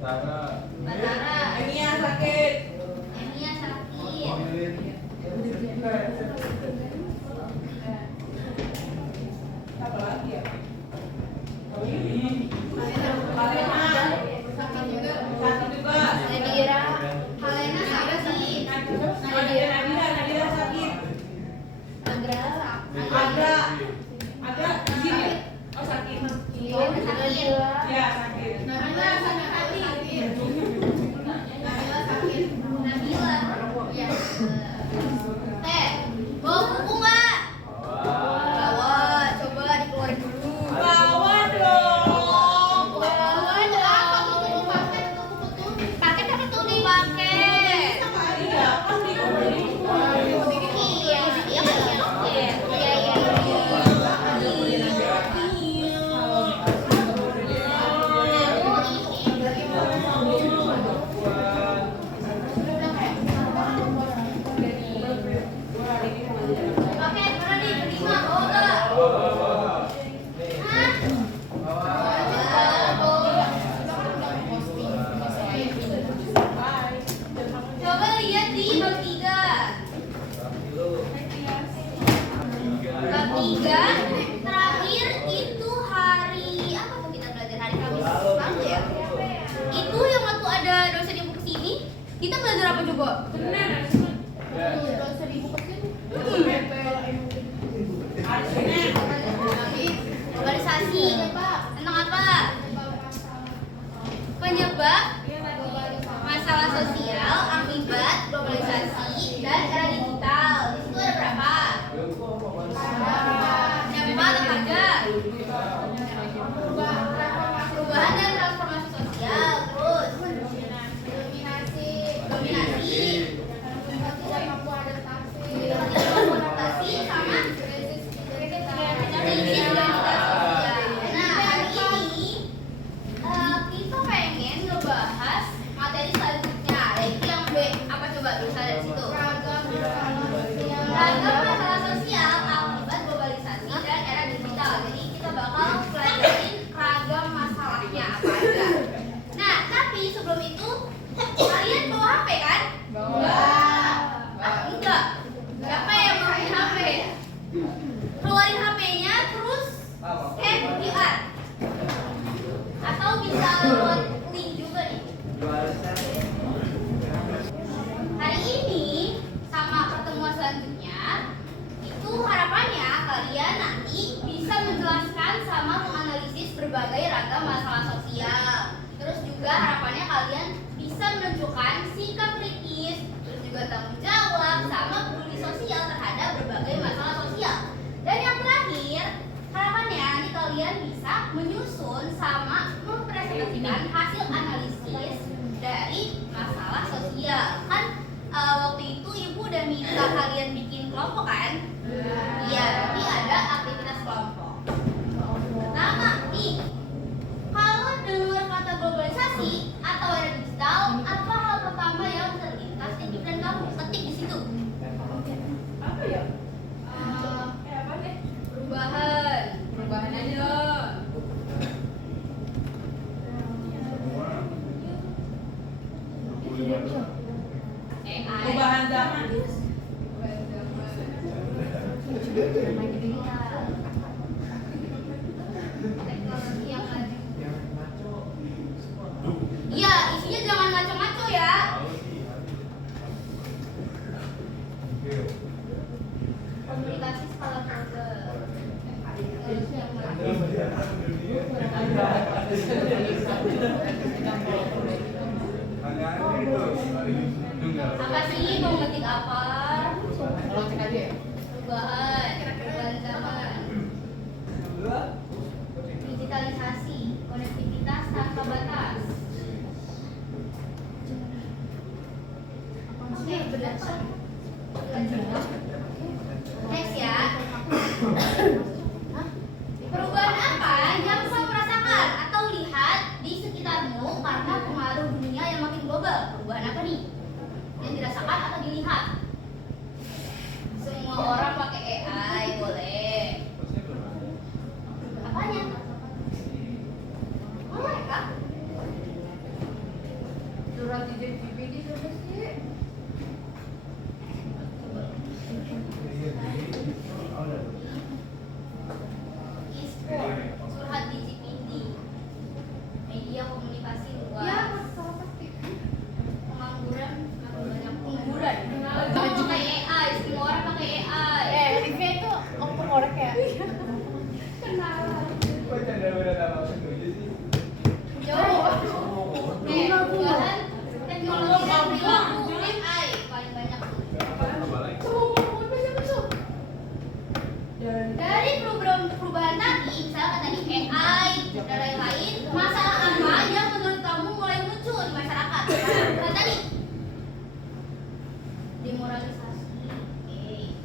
Batara. Enia sakit. Apa lagi ya? Oh ini. Kalena sakit juga. Kalena sakit. Nadira sakit. Agra izin ya? Oh sakit. Ya sakit. Nabila sakit. Iya. Bawa buku nggak? Bawa, coba dikeluarin dulu. Bawa dong. Paket apa tuh nih? Paket. Iya, kan di Coba lihat di bab 3. Bab 3 terakhir itu hari apa tuh kita belajar hari Kamis lalu ya? Itu yang waktu ada dosen ibu kesini, kita belajar apa coba? Dosen ibu kesini. Globalisasi. Tentang apa? Penyebab masalah sosial akibat globalisasi dan era digital. Di situ ada berapa? Siapa ada? Perubahan dan transformasi sosial. Terus dominasi, adaptasi sama krisis identitas sosial. Nah, hari ini kita pengen ngebahas materi selanjutnya, yaitu yang B. Apa coba tulisan dari situ? Ragam masalah sosial akibat globalisasi dan era digital. Jadi kita bakal pelajarin ragam masalahnya apa aja. Nah, tapi sebelum itu kalian bawa HP kan? Enggak. Siapa yang bawa HP? Keluarin HP-nya terus scan QR. Atau bisa lewat link juga nih. Hari ini sama pertemuan selanjutnya itu harapannya kalian nanti bisa menjelaskan sama menganalisis berbagai ragam masalah sosial. Terus juga harapannya kalian bisa menunjukkan sikap kritis, terus juga tanggung jawab sama peduli sosial terhadap berbagai masalah sosial. Dan yang terakhir, harapannya nanti kalian bisa menyusun sama mempresentasikan hasil analisis dari masalah sosial. Kan waktu itu ibu udah minta kalian bikin kelompok kan? Iya, nanti ada aktivitas kelompok. Pertama nih, kalau dengar kata globalisasi atau era digital, apa hal pertama yang terlintas di pikiran kamu? Ketik di situ. apa ya? Apa deh? Perubahan aja. Perubahan zaman. Teknologi yang maju. Iya, isinya jangan ngaco-ngaco ya. Komunikasi skala global. Teknologi yang maju. Apa sih mau ngetik apa? Perubahan zaman. Digitalisasi, konektivitas tanpa batas. Oke, berdasar. Next ya. Perubahan apa yang kamu rasakan atau lihat di sekitarmu karena pengaruh dunia yang makin global? Perubahan apa nih? Yang dirasakan atau dilihat? Semua orang pakai AI, boleh. Apanya? Boleh kah? di JPD siapa sih? E-sport, curhat di GPD, media komunikasi luas, Ya, salah pasti. pengangguran, atau banyak pengangguran. Semua pakai AI, semua orang pakai AI. Rifnya itu pengorek ya? Kenalan. Jauh. Jauh. Bahan teknologi dan perilaku AI paling banyak tuh. Dari perubahan tadi, misalkan tadi AI dan lain-lain, masalah apa yang menurut kamu mulai muncul di masyarakat? Nah, tadi demoralisasi,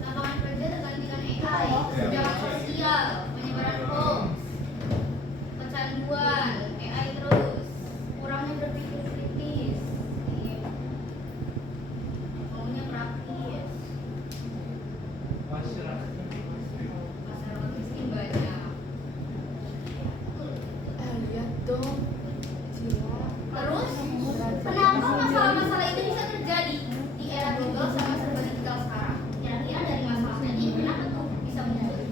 lapangan kerja tergantikan AI, kesenjangan sosial, penyebaran hoax, kecanduan, AI terus, kurangnya berpikir kritis, maunya praktis. Masyarakat miskin banyak. Lihat dong. Jiwa. Terus, kenapa masalah-masalah itu bisa terjadi di era global sama serba digital sekarang? Kira-kira dari masalah tadi, kenapa tuh bisa muncul?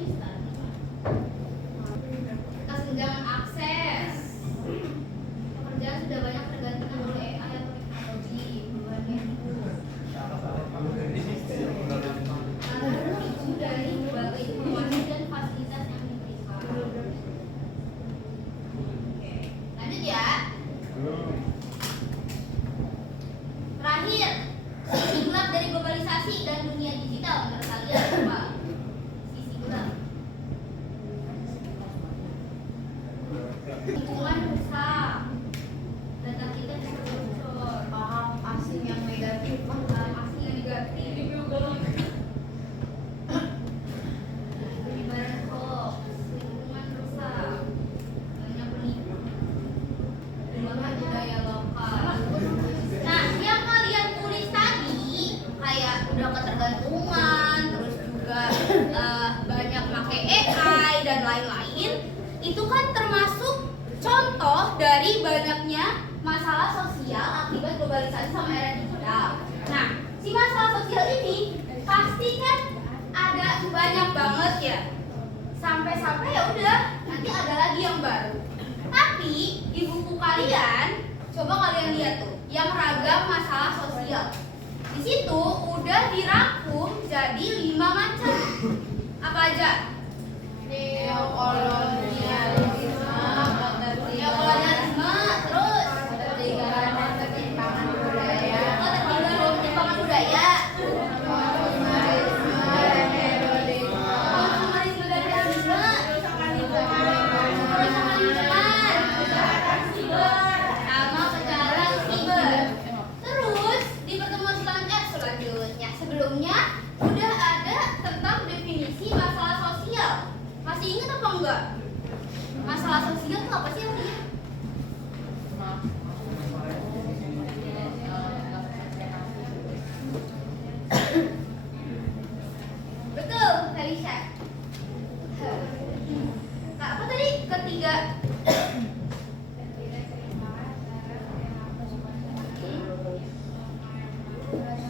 Instan. Kesenjangan akses. Pekerjaan sudah banyak tergantikan oleh AI atau teknologi. Perubahan medis. Itu dari berbagai informasi dan fasilitas yang diberikan. Oke, lanjut ya. Terakhir, sisi gelap dari globalisasi dan dunia digital menurut kalian apa? Sisi gelap. Lingkungan rusak. Data kita bisa bocor. Paham asing yang negatif. Paham asing yang negatif. Penyebaran hoax, lingkungan rusak, banyak penipu, pengembangan budaya lokal. Nah, yang kalian tulis tadi kayak udah ketergantungan, terus juga banyak pakai AI dan lain-lain, itu kan termasuk contoh dari banyaknya masalah sosial akibat globalisasi sama era digital. Nah, si masalah sosial ini pasti kan ada banyak banget ya. Sampai-sampai ya udah nanti ada lagi yang baru. Tapi di buku kalian, coba kalian lihat tuh, yang ragam masalah sosial. Di situ udah dirangkum jadi 5 macam. Apa aja? Neokolonialisme, Neokolonialisme, terus ketimpangan budaya, ketimpangan budaya, konsumerisme dan hedonisme, kerusakan lingkungan, sama kejahatan siber. Terus di pertemuan selanjutnya sebelumnya udah ada tentang definisi masalah sosial. Masih ingat apa enggak? Masalah sosial itu apa sih artinya? Betul, Felicia. Nah, apa tadi? Ketiga.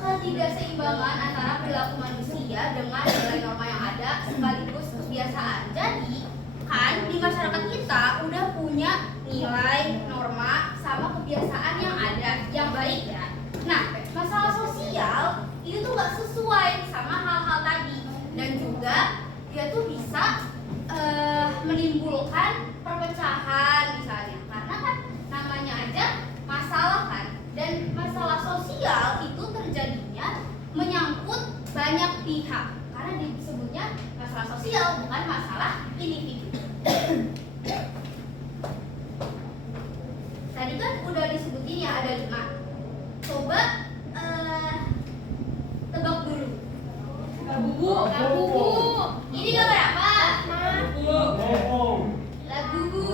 Ketidakseimbangan antara perilaku manusia dengan nilai norma yang ada sekaligus kebiasaan. Jadi, kan di masyarakat kita udah punya nilai norma sama kebiasaan yang ada, yang baik ya. Nah, masalah sosial itu tuh nggak sesuai sama hal-hal tadi, dan juga dia tuh bisa menimbulkan perpecahan misalnya, karena kan namanya aja masalah kan, dan masalah sosial itu terjadinya menyangkut banyak pihak karena disebutnya masalah sosial bukan masalah individu. Tadi kan udah disebutin ya ada 5. Coba tebak dulu. Labubu. Ini gambar apa? Labubu.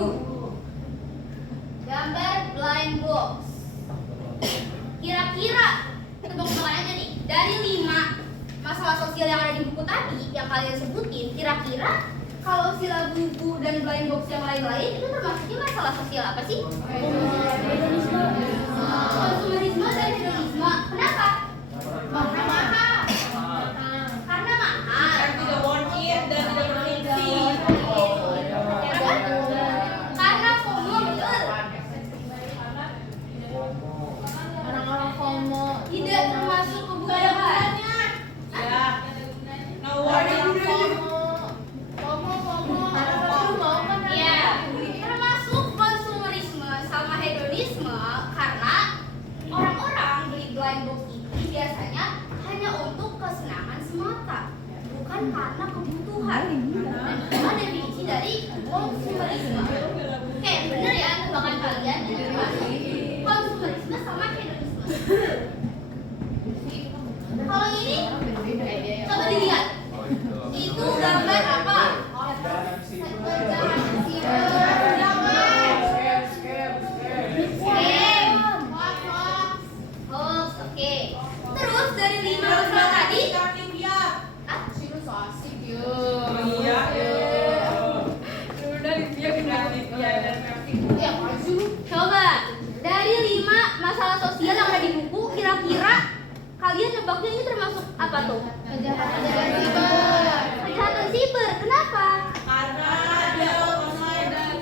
box yang lain-lain itu termasuknya masalah sosial apa sih? Konsumerisme dan hedonisme. Kenapa? Karena mahal. Karena mahal. Tidak worth it dan tidak berfungsi. Kenapa? Karena FOMO, betul. Orang-orang FOMO. Tidak termasuk kebutuhan. Ya. No worth it. Iya, termasuk konsumerisme sama hedonisme karena orang-orang beli blind box ini biasanya hanya untuk kesenangan semata, bukan karena kebutuhan. Dan itu definisi dari konsumerisme. Oke, bener ya tebakan kalian yang termasuk konsumerisme sama hedonisme. Kalau ini coba dilihat, itu gambar apa? Hoax, oke. Terus dari 5 masalah tadi, Iya. Udah dia kena coba dari 5 masalah sosial yang ada di buku, kira-kira kalian nebaknya ini termasuk apa tuh? Kejahatan siber. Kenapa? karena dia online dan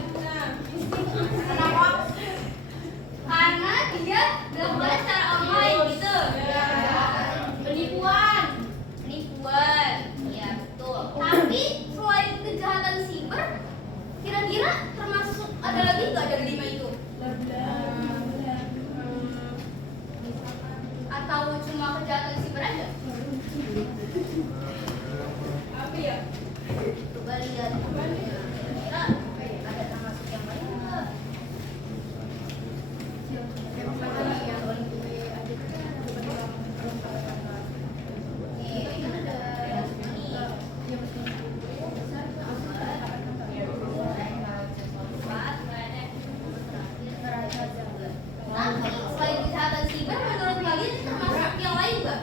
Karena dia dilakukan secara online gitu. Penipuan. Iya betul. Tapi selain kejahatan siber, kira-kira termasuk ada lagi nggak dari 5 itu? Atau cuma kejahatan siber aja? apa ya? Coba lihat. Kira ada termasuk yang lain nggak? Nih, kan ada ini. Nah, selain kejahatan siber, menurut kalian ini termasuk yang lain nggak?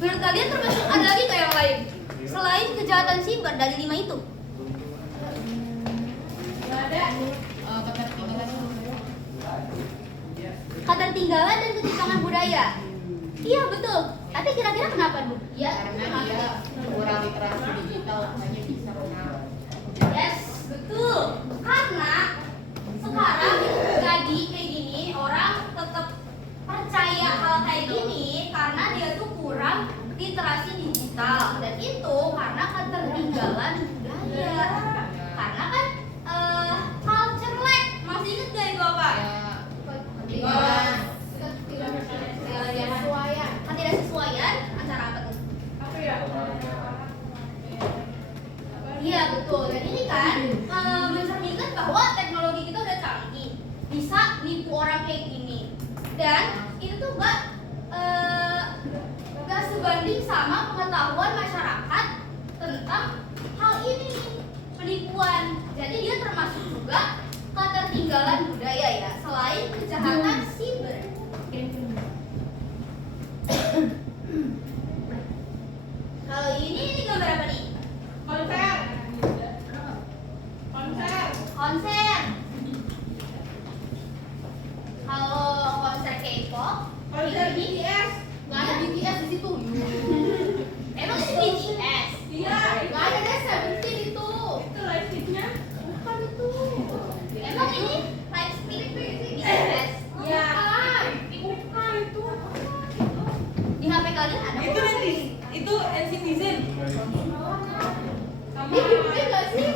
Menurut kalian termasuk ada lagi nggak yang lain? Selain kejahatan siber dari 5 itu? Ketertinggalan dan ketimpangan budaya. Iya betul. Tapi kira-kira kenapa Bu? Ya, Karena dia kurang literasi digital, makanya bisa kenal. yes, betul. Karena sekarang jadi kayak gini, orang tetap percaya hal kayak gini karena dia tuh kurang literasi digital, dan itu karena ketertinggalan budaya. Karena kan culture lag, masih inget gak itu apa? Ketidaksesuaian antara apa tuh? Apa ya? Iya betul. Dan ini kan mencerminkan bahwa teknologi kita udah canggih, bisa nipu orang kayak gini. Dan itu tuh gak sebanding sama pengetahuan masyarakat tentang hal ini nih, penipuan. Jadi dia termasuk juga ketertinggalan budaya ya, selain kejahatan siber. Kalau ini gambar apa nih? Konser. Konser. Kalau konser K-pop, Konser ini BTS. Nggak ada BTS di situ. emang ini BTS. Iya. Nggak ada deh, Seventeen itu. Itu live feed-nya. Bukan itu. Emang ini Lightspeed BTS. Iya. Bukan itu. Di HP kalian ada Itu kok? nanti. Itu NCTzen. Sama. Ini gede nggak sih?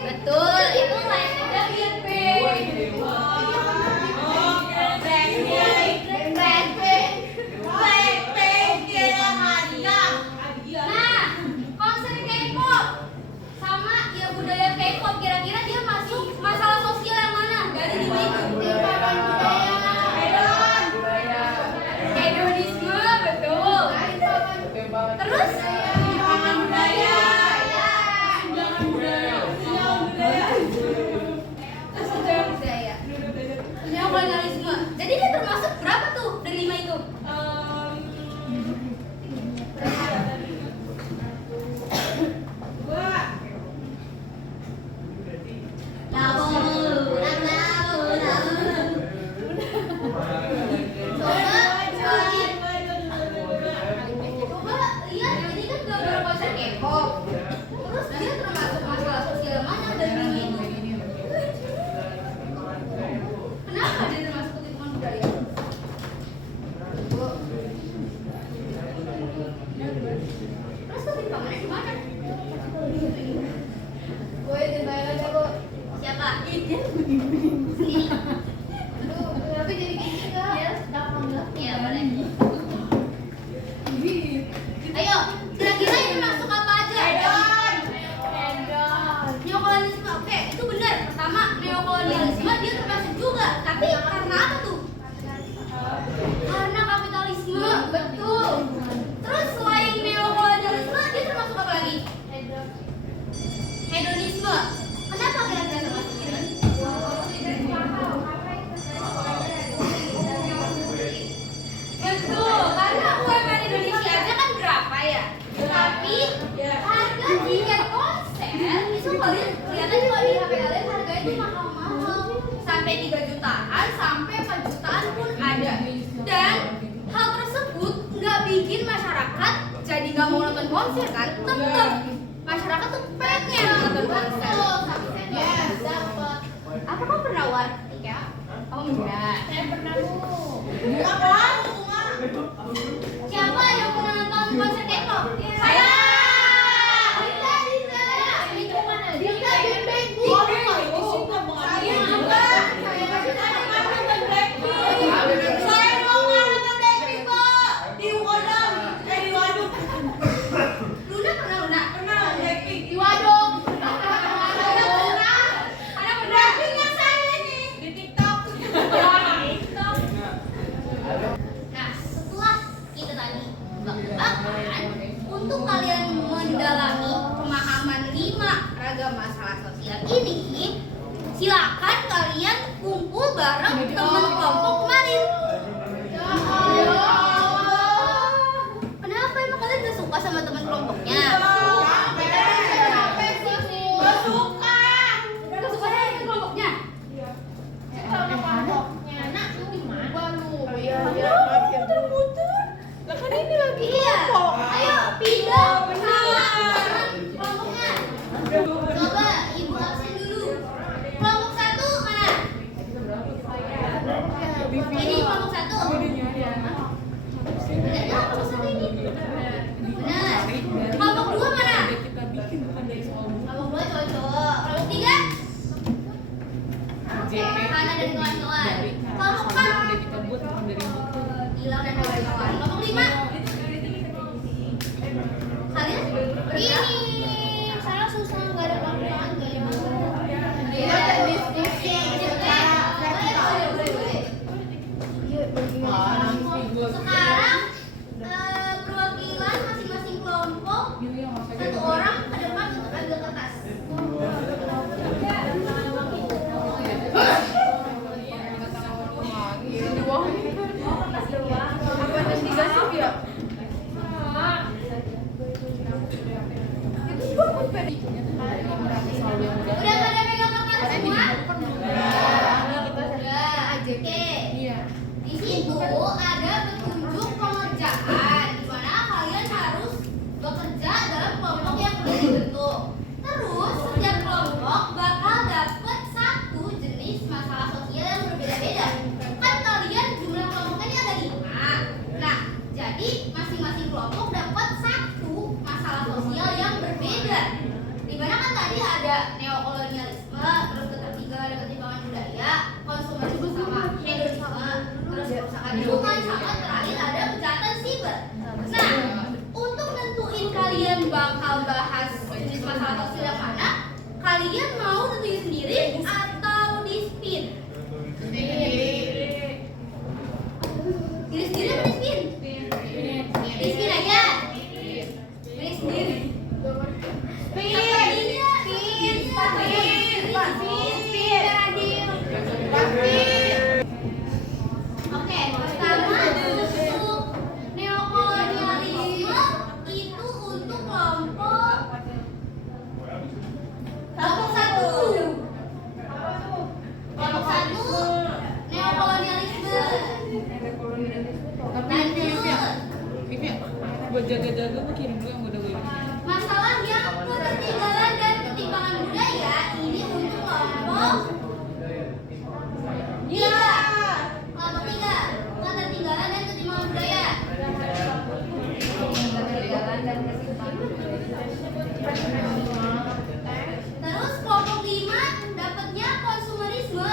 Betul, itu Lightspeed Blackpink. Oke, Blackpink. Blackpink gila Adia. Adia. Nah, konser K-pop sama ya budaya K-pop, kira-kira dia masuk masalah sosial yang mana dari 5 itu? Timbangan budaya. Hedonisme, betul. Terus Timbangan budaya. Ya. Timbangan budaya. Sosial budaya. Aduh, tapi jadi gini enggak? Iya, gampang enggak? Iya, boleh. Ayo, kira-kira ini masuk apa aja? Neokolonialisme, oke, itu benar. Pertama, neokolonialisme dia termasuk juga. Tapi karena apa tuh? Karena kapitalisme, betul. Terus selain neokolonialisme, dia termasuk apa lagi? Hedonisme. Kenapa kira-kira termasuk hedon? Betul, karena UMR Indonesia aja kan berapa ya? Tapi harga tiket konser itu kalian kelihatan kalau di HP kalian harganya itu mahal-mahal, sampai 3 jutaan, sampai 4 jutaan pun ada. Dan hal tersebut nggak bikin masyarakat jadi nggak mau nonton konser kan? Tetap masyarakat tuh pengen nonton konser. Apa kau pernah war tiket? Oh enggak. Saya pernah Siapa yang pernah nonton konser K-pop? Saya. Dita. Itu mana? Dita dan Blackpink. Saya mau nonton Blackpink kok. Di Waduk. Di Waduk. Luna pernah Luna? Pernah Blackpink. Di Waduk. Ada Blackpink yang saya nih di TikTok. Nah, setelah kita tadi tebak-tebakan, untuk kalian mendalami pemahaman 5 ragam masalah sosial ini, silakan kalian kumpul bareng teman kelompok kemarin. Kenapa emang kalian gak suka sama teman kelompoknya? Gak suka sama teman kelompoknya? Lah kan ini lagi Iya. Ayo pindah bersama kelompoknya. Coba ibu absen dulu. Kelompok 1 mana? Ini kelompok 1. Benar nggak kelompok 1 ini? Benar. Kelompok 2 mana? Kelompok 2 cowok-cowok. Kelompok 3? Hana dan kawan-kawan. Kelompok 4? Gilang dan kawan-kawan. Kelompok 5? Kalian? Ini saya susah nggak ada kawan-kawan nggak ada masalah. Iya. Diskusi secara vertikal. Boleh. Sekarang perwakilan masing-masing kelompok 1 orang ke depan untuk ambil kertas. Udah pada pegang kertas semua? Udah. Oke. Di situ ada petunjuk pengerjaan di mana kalian harus bekerja dalam kelompok yang sudah dibentuk. Terus setiap kelompok bakal dapat 1 jenis masalah sosial yang berbeda-beda. Kan kalian jumlah kelompoknya ini ada 5. Nah, jadi masing-masing kelompok dapat 1 masalah sosial yang berbeda. Dimana kan tadi ada neokolonialisme, terus ketertinggalan dan ketimpangan budaya, konsumerisme sama hedonisme, terus kerusakan lingkungan, sama terakhir ada kejahatan siber. Nah, untuk nentuin kalian bakal bahas jenis masalah sosial yang mana, kalian mau nentuin sendiri atau di spin? Diri sendiri apa di spin? Di spin aja. Pilih sendiri. Oke, pertama untuk neokolonialisme itu untuk kelompok 1. Kelompok 1 neokolonialisme. Buat jaga-jaga gue kirim dulu yang udah gue. Masalah yang ketertinggalan dan ketimpangan budaya ini untuk kelompok 3. Kelompok 3 ketertinggalan dan ketimpangan budaya. Terus kelompok 5 dapatnya konsumerisme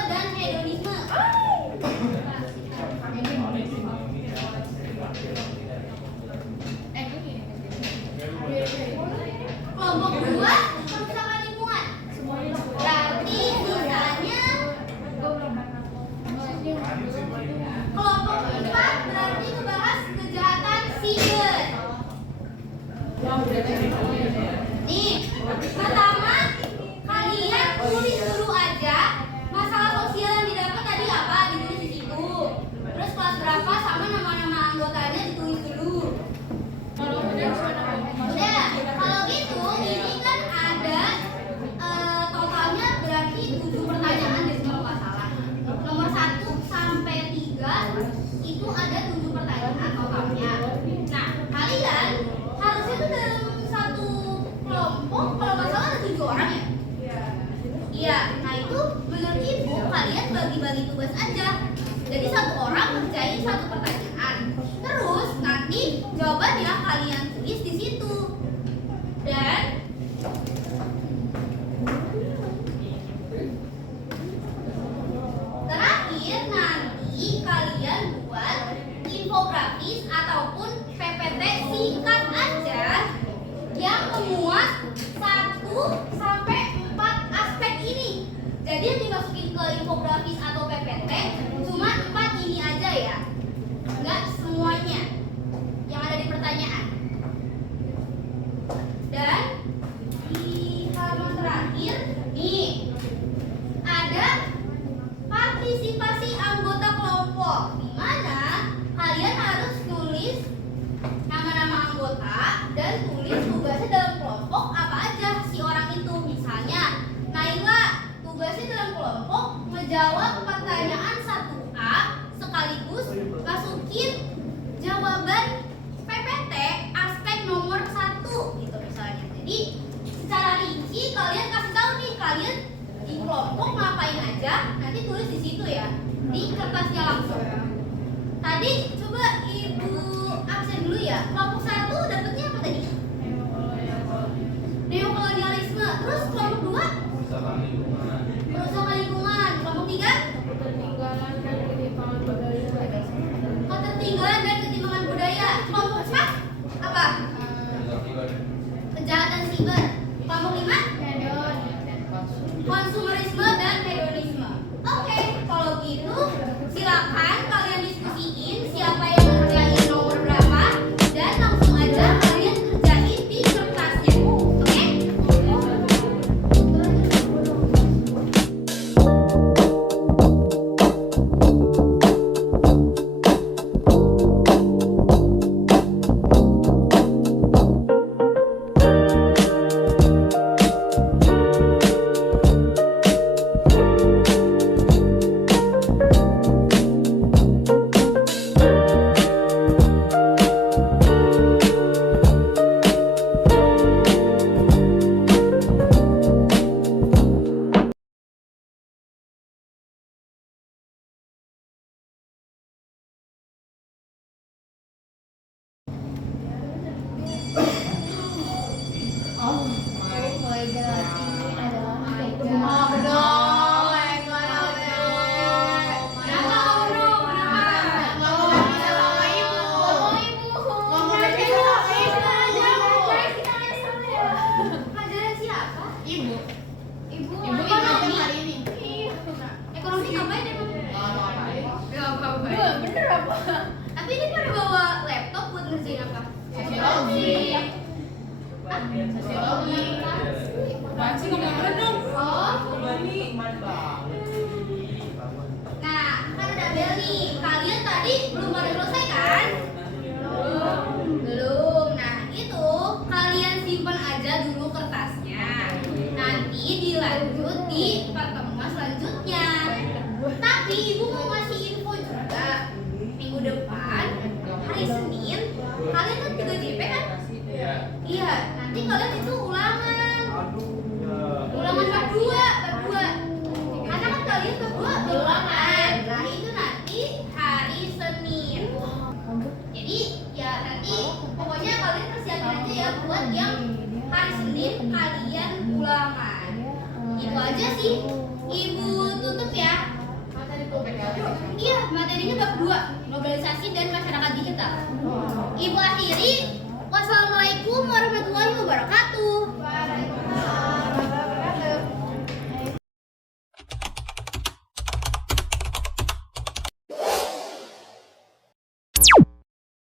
Nih, pertama kalian tulis dulu aja masalah sosial yang didapat tadi apa, ditulis di situ. Terus kelas berapa sama nama-nama anggotanya ditulis dulu. Udah, kalau gitu ini kan ada totalnya berarti 7 pertanyaan deh kalau nggak salah. Nomor 1 sampai 3 itu ada 7 pertanyaan totalnya. Nah, kalian harusnya tuh dalam satu kelompok kalau nggak salah ada 7 orang ya. Iya, nah itu menurut ibu kalian bagi-bagi tugas aja. Jadi satu orang ngerjain satu pertanyaan. Terus nanti jawabannya kalian tulis di situ. Dan terakhir nanti kalian buat infografis ataupun PPT singkat aja yang memuat 1 sampai 4 aspek ini. Jadi yang dimasukin ke infografis atau PPT cuma 4 ini aja ya. Enggak semuanya yang ada di pertanyaan. Dan di halaman terakhir nih ada partisipasi anggota kelompok, di mana kalian harus tulis nama-nama anggota dan tulis tugasnya dalam kelompok apa aja si orang itu. Misalnya Naila tugasnya dalam kelompok menjawab pertanyaan 1A sekaligus masukin jawaban PPT aspek nomor 1 gitu misalnya. Jadi secara rinci kalian kasih tahu nih kalian di kelompok ngapain aja, nanti tulis di situ ya di kertasnya langsung. Tadi coba ibu absen dulu ya. Kelompok 1 dapetnya apa tadi? Neokolonialisme. Terus kelompok 2 perusahaan lingkungan. Kelompok 3 ketertinggalan dan ketimpangan budaya. Kelompok 4 apa? Kejahatan siber. Kelompok 5 konsumerisme dan hedonisme. Oke, kalau gitu silakan kalian diskusiin siapa yang ngerjain nomor berapa dan langsung aja kalian kerjain di kertasnya. Oke? Ekonomi ngapain emang? Bener apa? Tapi ini pada bawa laptop buat ngerjain apa? Sosiologi. Sosiologi. Masih ngomong dong. Oh. Nah, kan ada bel nih. Kalian tadi belum pada selesai kan? Belum. Nah, itu kalian simpan aja dulu kertasnya. Nanti dilanjut di pertemuan selanjutnya. Tapi ibu mau ngasih info juga. Minggu depan hari Senin kalian kan 3 JP kan? Iya. Nanti kalian itu ulangan bab 2. Karena kan kalian berdua ulangan. Nah itu nanti hari Senin. Jadi ya nanti pokoknya kalian persiapin aja ya buat yang hari Senin kalian ulangan. Itu aja sih. Ibu tutup ya. Iya, materinya bab 2, globalisasi dan masyarakat digital. Ibu akhiri. Wassalamualaikum warahmatullahi wabarakatuh.